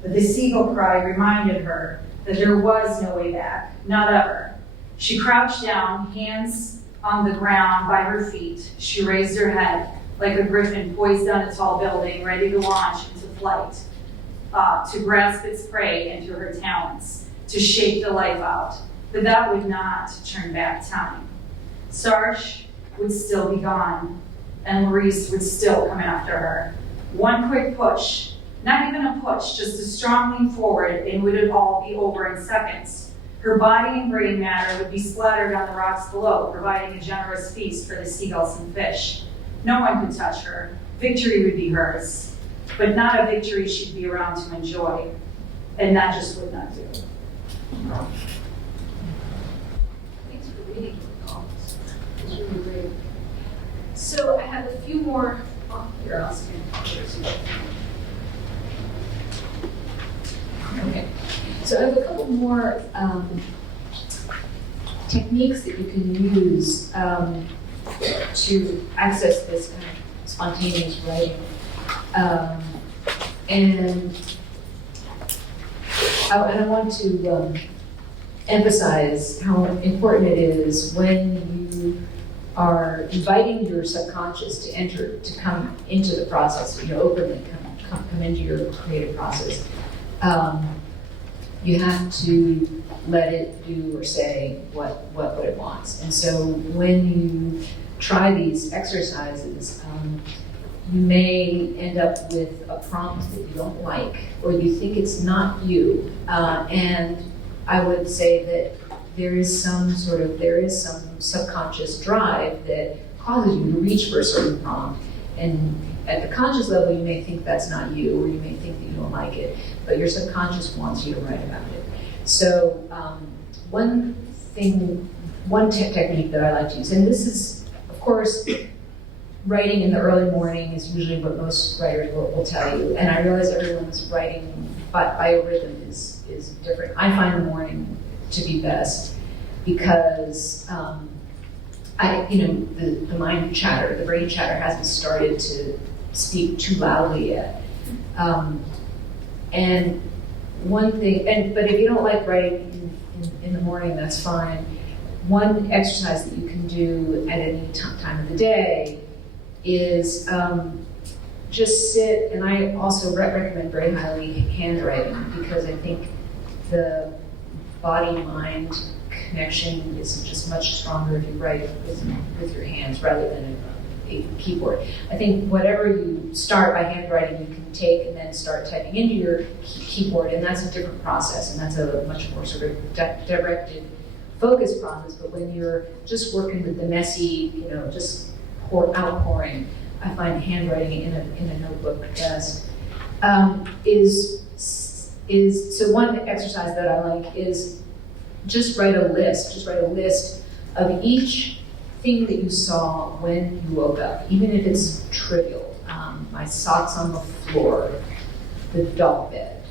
but the seagull cry reminded her that there was no way back, not ever. She crouched down, hands on the ground by her feet. She raised her head like a griffin poised on a tall building, ready to launch into flight, to grasp its prey into her talons, to shake the life out. But that would not turn back time. Sarge would still be gone, and Maurice would still come after her. One quick push, not even a push, just a strong lean forward, and would it all be over in seconds. Her body and brain matter would be splattered on the rocks below, providing a generous feast for the seagulls and fish. No one could touch her. Victory would be hers, but not a victory she'd be around to enjoy, and that just would not do. Thanks for reading. It's really great. So I have a few more. Here, I'll stand. Okay. So I have a couple more techniques that you can use to access this kind of spontaneous writing. And I want to emphasize how important it is when you are inviting your subconscious to come into the process, openly come into your creative process. You have to let it do or say what it wants. And so when you try these exercises, you may end up with a prompt that you don't like, or you think it's not you. And I would say that there is some subconscious drive that causes you to reach for a certain prompt. And at the conscious level, you may think that's not you, or you may think that you don't like it, but your subconscious wants you to write about it. So one technique that I like to use, and this is, of course, writing in the early morning is usually what most writers will tell you, and I realize everyone's writing biorhythm is different. I find the morning to be best because the mind chatter, the brain chatter hasn't started to speak too loudly yet. And one thing, but if you don't like writing in the morning, that's fine. One exercise that you can do at any time of the day is just sit, and I also recommend very highly handwriting because I think the body-mind connection is just much stronger if you write with your hands rather than a keyboard. I think whatever you start by handwriting, you can take and then start typing into your keyboard, and that's a different process, and that's a much more sort of directed, focused process. But when you're just working with the messy, just outpouring, I find handwriting in a notebook best. So one exercise that I like is just write a list. Just write a list of each thing that you saw when you woke up, even if it's trivial. My socks on the floor, the dog bed,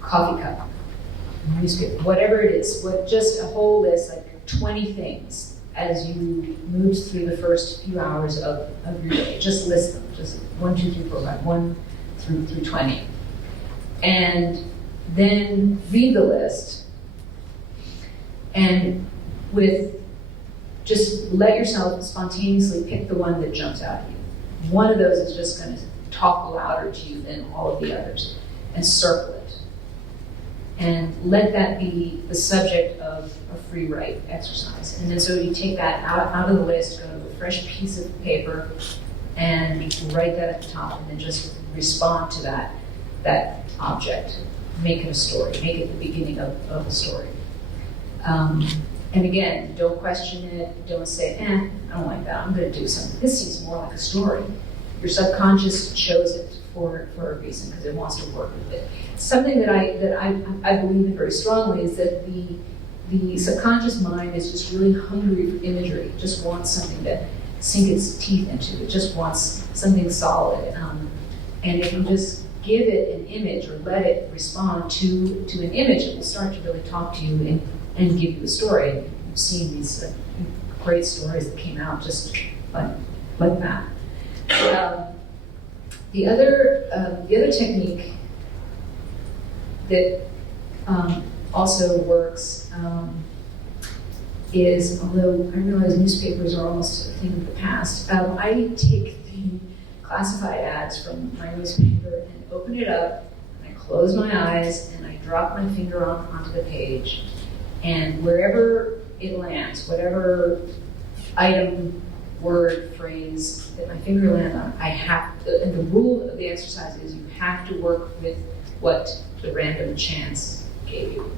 coffee cup, newspaper, whatever it is. Just a whole list, like 20 things as you moved through the first few hours of your day. Just list them, just 1, 2, 3, 4, 5, 1 through 20. And then read the list. And with just let yourself spontaneously pick the one that jumps out at you. One of those is just going to talk louder to you than all of the others, and circle it. And let that be the subject of a free write exercise. And then so you take that out of the list, go to a fresh piece of paper, and write that at the top, and then just respond to that object. Make it a story. Make it the beginning of a story. And again, don't question it. Don't say, I don't like that. I'm going to do something. This seems more like a story. Your subconscious chose it for a reason because it wants to work with it. Something that I believe in very strongly is that the subconscious mind is just really hungry for imagery. It just wants something to sink its teeth into. It just wants something solid. And if you just give it an image or let it respond to an image, it will start to really talk to you and give you a story. And you've seen these great stories that came out just like that. The other technique that also works is, although I realize newspapers are almost a thing of the past, I take the classified ads from my newspaper and open it up, and I close my eyes, and I drop my finger onto the page, and wherever it lands, whatever item, word, phrase that my finger lands on, and the rule of the exercise is you have to work with what the random chance gave you.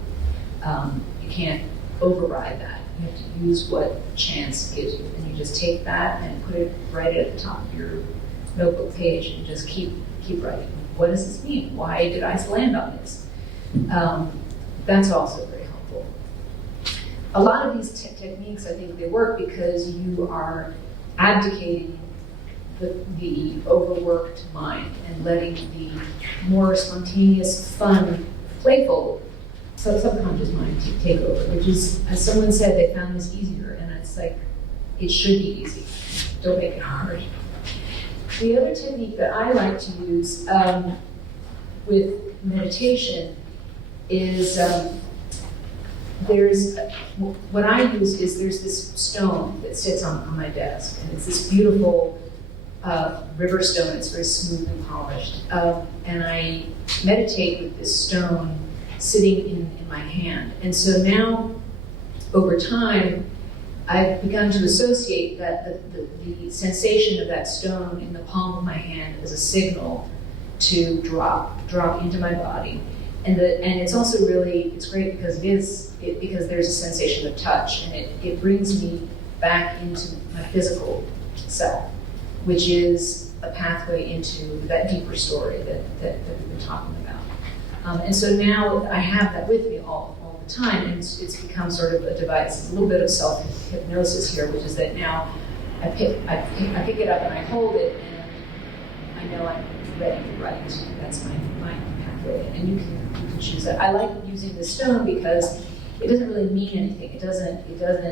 You can't override that. You have to use what chance gives you. And you just take that and put it right at the top of your notebook page and just keep writing. What does this mean? Why did I land on this? That's also very helpful. A lot of these techniques, I think they work because you are abdicating the overworked mind and letting the more spontaneous, fun, playful subconscious mind take over, which is, as someone said, they found this easier, and it's like, it should be easy. Don't make it hard. The other technique that I like to use with meditation is what I use is there's this stone that sits on my desk, and it's this beautiful river stone. It's very smooth and polished, and I meditate with this stone sitting in my hand. And so now, over time, I've begun to associate that the sensation of that stone in the palm of my hand as a signal to drop into my body. And it's also really, it's great because because there's a sensation of touch, and it brings me back into my physical self, which is a pathway into that deeper story that we've been talking about. And so now I have that with me all the time, and it's become sort of a device. It's a little bit of self-hypnosis here, which is that now I pick it up and I hold it, and I know I'm ready to write. That's my pathway, and you can choose that. I like using the stone because it doesn't really mean anything. It doesn't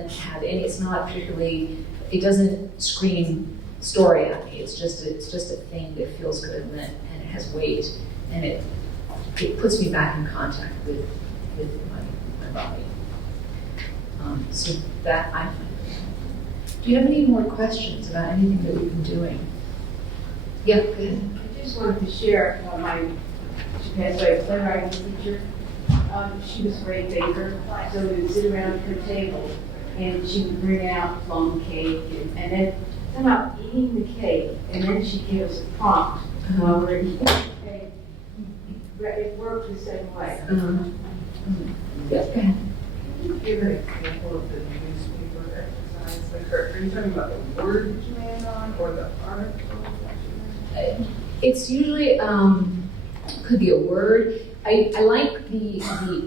have any. It's not particularly. It doesn't scream story at me. It's just a thing that feels good, and it has weight, and it puts me back in contact with my body. So that I find very helpful. Do you have any more questions about anything that we've been doing? Yeah, go ahead. I just wanted to share she passed away, a playwriting teacher. She was a great baker, so we would sit around her table, and she would bring out plum cake, and then somehow eating the cake, and then she'd give us a prompt while we're eating the cake. It worked the same way. Yeah. Can you give an example of the newspaper exercise? Are you talking about the word that you land on, or the article that you land on? It's usually could be a word. I like the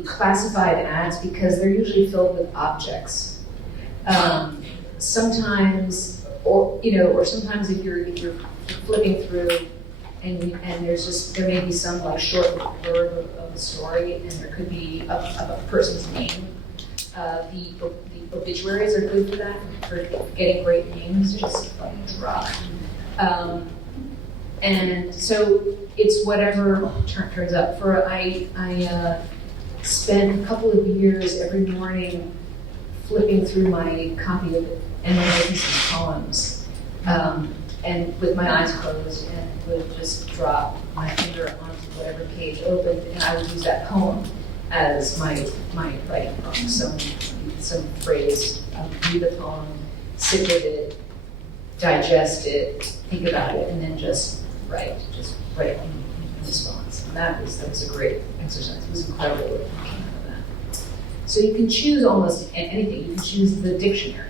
classified ads because they're usually filled with objects. Sometimes, or sometimes if you're flipping through and there may be some like short word of a story, and there could be a person's name. The obituaries are good for that, for getting great names, just like drop. And so it's whatever turns up. I spent a couple of years every morning flipping through my copy of Emily Dickinson's poems, and with my eyes closed, and would just drop my finger onto whatever page opened, and I would use that poem as my writing prompt. Some phrase, read the poem, sit with it, digest it, think about it, and then just write in response. And that was a great exercise. It was incredible what came out of that. So you can choose almost anything. You can choose the dictionary.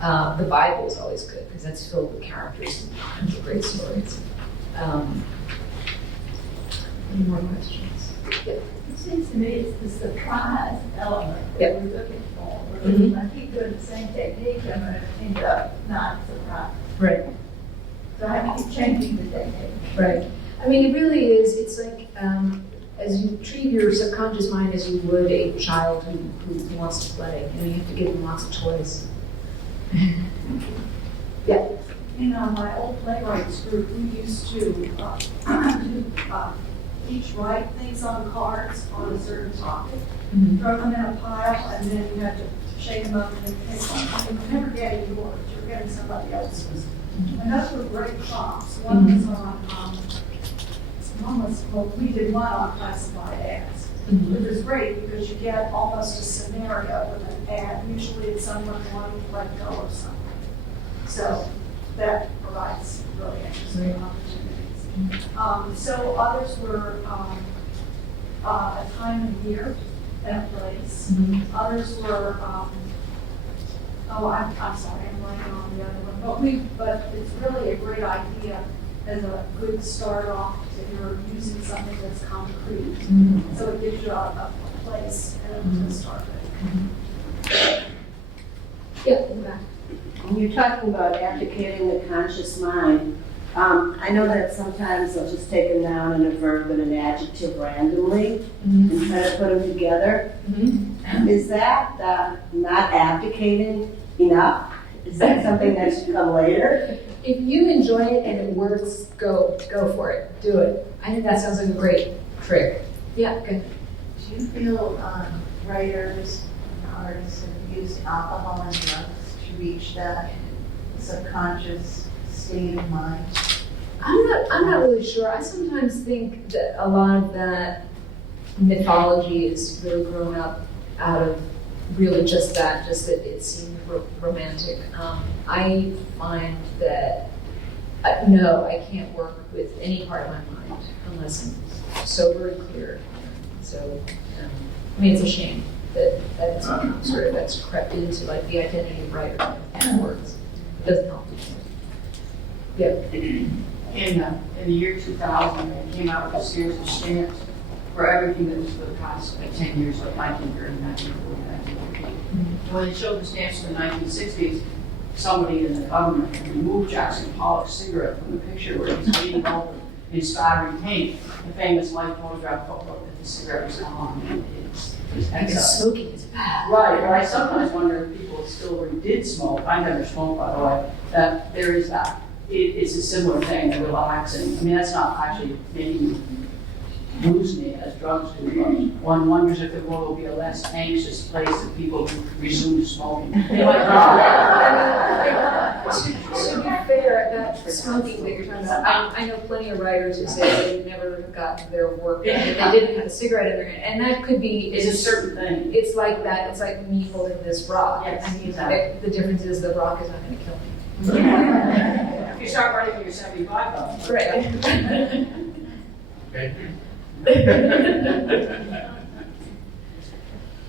The Bible is always good because that's filled with characters and great stories. Any more questions? Yeah. It seems to me it's the surprise element that Yep. we're looking for. Mhm. I keep doing the same technique, I'm going to end up not surprised. Right. So I have to keep changing the technique. Right. I mean, it really is. It's like as you treat your subconscious mind as you would a child who wants to play. You have to give them lots of toys. Yeah. In my old playwrights group, we used to each write things on cards on a certain topic, throw them in a pile, and then you had to shake them up and then pick one. You were never getting yours, you were getting somebody else's. And those were great prompts. One was well, we did one on classified ads. It was great because you get almost a scenario with an ad. Usually it's someone wanting to let go of something. So that provides really interesting opportunities. So others were a time of year and a place. Others were, I'm sorry, I'm blanking on the other one. But it's really a great idea as a good start off if you're using something that's concrete. So it gives you a place to start with. Yeah, in the back. When you're talking about abdicating the conscious mind, I know that sometimes they'll just take a noun and a verb and an adjective randomly and try to put them together. Is that not abdicating enough? Is that something that should come later? If you enjoy it and it works, go for it. Do it. I think that sounds like a great trick. Yeah, good. Do you feel writers and artists have used alcohol and drugs to reach that subconscious state of mind? I'm not really sure. I sometimes think that a lot of that mythology is really grown up out of really just that it seemed romantic. I find that no, I can't work with any part of my mind unless I'm sober and clear. So, I mean, it's a shame that it's become sort of that's crept into like the identity of writer and words. It doesn't help. Yeah. In the year 2000, they came out with a series of stamps for everything that was for the past 10 years, like 1930, 1940, 1950. When they showed the stamps in the 1960s, somebody in the government removed Jackson Pollock's cigarette from the picture where he's leaning over in spattering paint. The famous life photograph photo that the cigarette was gone. Because smoking is bad. Right, but I sometimes wonder if people still really did smoke. I never smoked, by the way. That there is that. It's a similar thing, relaxing. I mean, that's not actually making you lose me as drugs do, but one wonders if the world will be a less anxious place if people resume smoking. To be fair, that smoking that you're talking about, I know plenty of writers who say they never got their work done if they didn't have a cigarette in their hand, and that could be. It's a certain thing. It's like that. It's like me holding this rock. Yes, I mean, exactly. the difference is the rock is not going to kill me. If you start writing when you're 75, though. Right.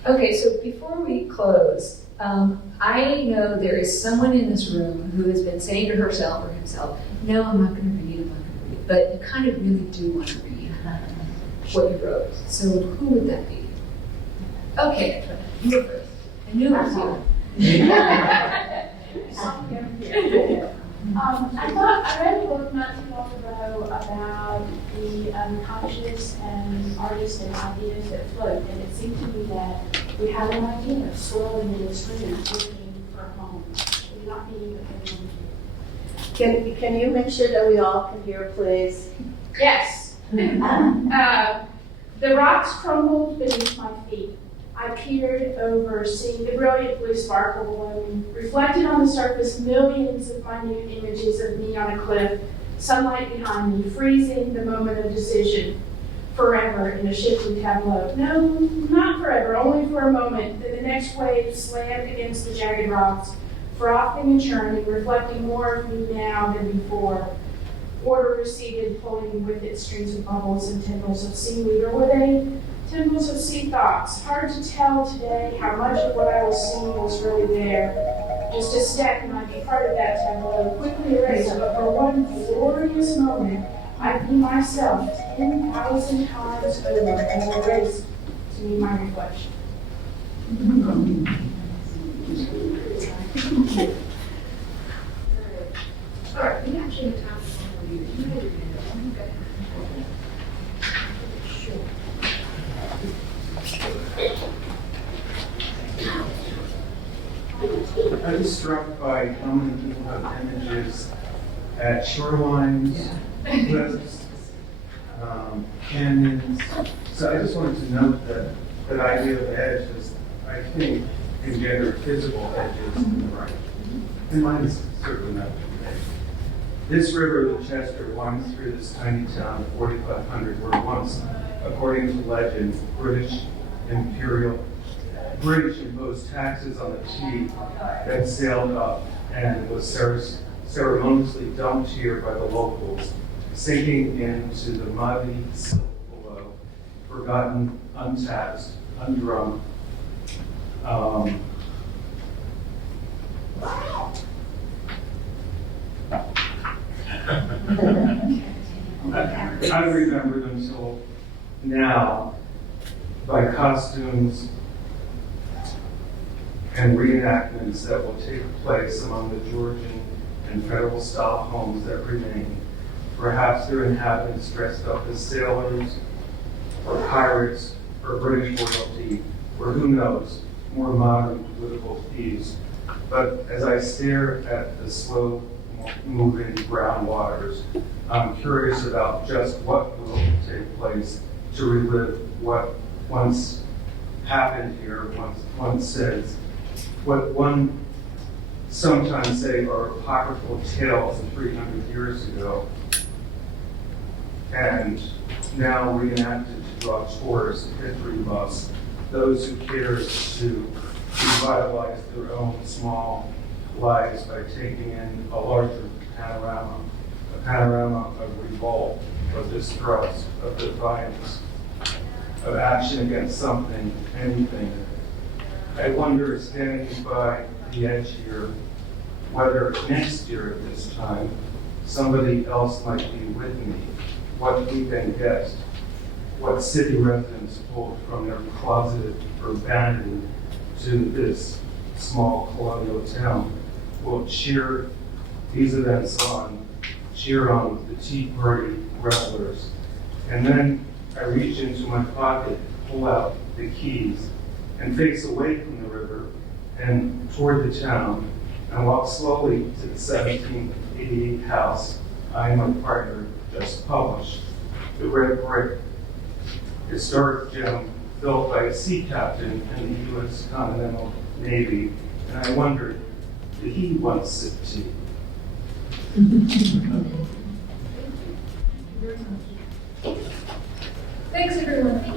Okay, so before we close, I know there is someone in this room who has been saying to herself or himself, no, I'm not going to read, I'm not going to read. But you kind of really do want to read what you wrote. So who would that be? Okay, you were first. I knew it was you. I read a book not too long ago about the unconscious and artists and ideas that float, and it seemed to me that we have an idea swirling in the stream, looking for a home. We're not being Can you make sure that we all can hear, please? Yes. The rocks crumbled beneath my feet. I peered over, seeing the brilliant blue sparkle below me. Reflected on the surface, millions of minute images of me on a cliff, sunlight behind me, freezing the moment of decision. Forever in a shifting tableau. No, not forever, only for a moment. Then the next wave slammed against the jagged rocks, frothing and churning, reflecting more of me now than before. Water receded, pulling with it strings of bubbles and tendrils of seaweed, or were they tendrils of sea thoughts? Hard to tell today how much of what I was seeing was really there. Just a step and I'd be part of that tableau, quickly erased, but for one glorious moment, I'd be myself 10,000 times over as I raced to meet my reflection. All right, we actually have time for one more. I was struck by how many people have images at shorelines, cliffs, canyons. So I just wanted to note that that idea of edge is, I think, engender physical edges in the right. And mine is certainly not today. This river, the Chester, winds through this tiny town of 4,500, where once, according to legend, British imposed taxes on the tea that sailed up and was ceremoniously dumped here by the locals, sinking into the muddy silt below, forgotten, untaxed, undrummed. I remembered until now by costumes and reenactments that will take place among the Georgian and federal style homes that remain. Perhaps their inhabitants dressed up as sailors or pirates or British royalty, or who knows, more modern political thieves. But as I stare at the slow moving brown waters, I'm curious about just what will take place to relive what once happened here, once says, what one sometimes say are apocryphal tales of 300 years ago, and now reenacted to draw towards history buffs, those who care to revitalize their own small lives by taking in a larger panorama, a panorama of revolt, of distrust, of defiance, of action against something, anything. I wonder, standing by the edge here, whether next year at this time, somebody else might be with me, what weekend guest, what city residents pulled from their closet or vanity to this small colonial town will cheer these events on, cheer on the Tea Party revelers. And then I reach into my pocket, pull out the keys, and face away from the river and toward the town, and walk slowly to the 1788 house I and my partner just published, the red brick historic gem built by a sea captain in the U.S. Continental Navy. And I wondered, did he once sip tea? Thanks, everyone.